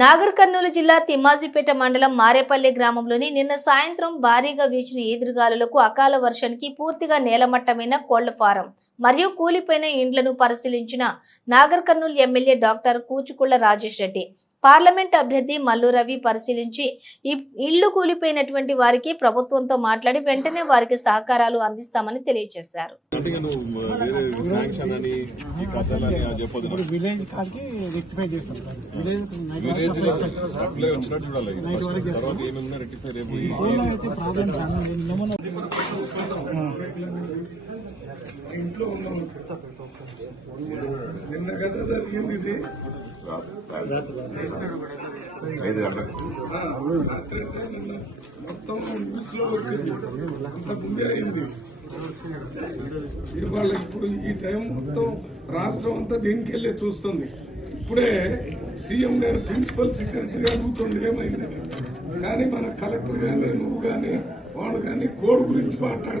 నాగర్ కర్నూలు జిల్లా తిమ్మాజిపేట మండలం మారేపల్లి గ్రామంలోని నిన్న సాయంత్రం భారీగా వీచిన ఈదురుగాలులకు అకాల వర్షానికి పూర్తిగా నేలమట్టమైన కోళ్ళ ఫారం మరియు కూలిపోయిన ఇండ్లను పరిశీలించిన Nagarkurnool MLA doctor Kuchukulla Rajesh Reddy. Parliament అభ్యర్థి మల్లు రవి పరిశీలించి ఇల్లు కూలిపోయినటువంటి వారికి ప్రభుత్వంతో మాట్లాడి వెంటనే వారికి సహకారాలు అందిస్తామని తెలియజేశారు. ఇంట్లో ఉన్నాం నిన్న కదా జరిగింది ఇది. ఆ, రాత్రి మొత్తం న్యూస్లో వచ్చింది అంత ముందే అయింది ఇవాళ ఇప్పుడు ఈ టైం మొత్తం రాష్ట్రం అంతా దీనికి వెళ్ళి చూస్తుంది ఇప్పుడే సీఎం గారు ప్రిన్సిపల్ సెక్రటరీ అడుగుతుండే ఏమైందని కానీ మన కలెక్టర్ గాని నువ్వు కానీ వాడు కానీ కోడ్ గురించి మాట్లాడు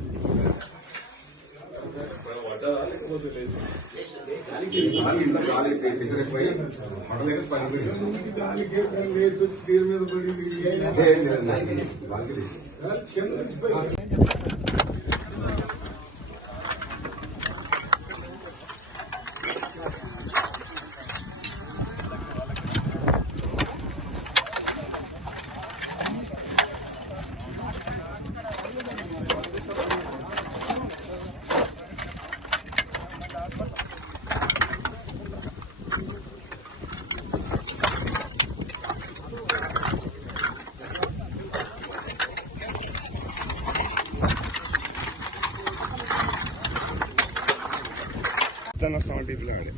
దాన్ని వేసి వచ్చి దీని మీద పడింది cidden nästan har blivit lärare.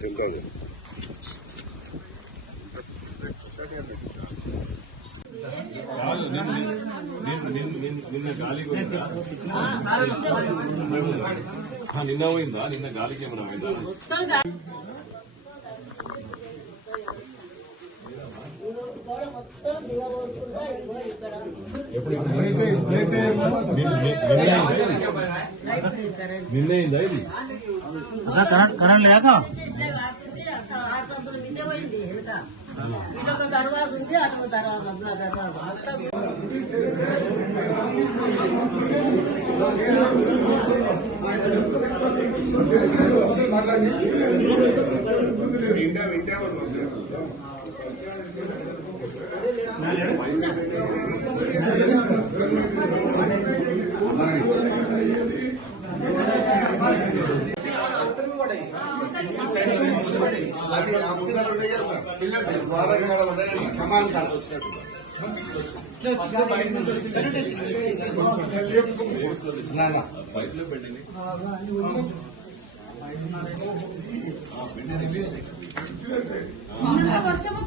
Eldade. నిన్న పోయిందా నిన్న గాలికి ఏమైనా పోయిందా నిన్న అయిందా ఇది కరెంట్ కరెంట్ లేక నిన్న వర్షం వచ్చిందన్న లోపలికి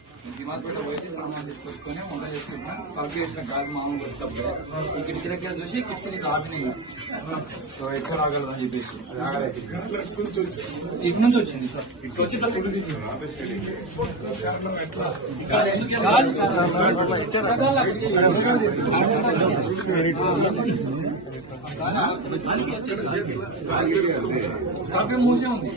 కోట దిమాగ్ వచ్చి సామాన్ తీసుకొచ్చుకొని వంట చేసుకుంటాం కలిపి చేసిన కాదు మామూలు వచ్చేటప్పుడు ఈ కిటికీ దగ్గర చూసి కిటికీ ఆపినాయి సో ఎక్కువ రాగలదని చెప్పేసి ఇటు నుంచి వచ్చింది సార్ ఇటు వచ్చి ఇట్లా సుడు మూసే ఉంది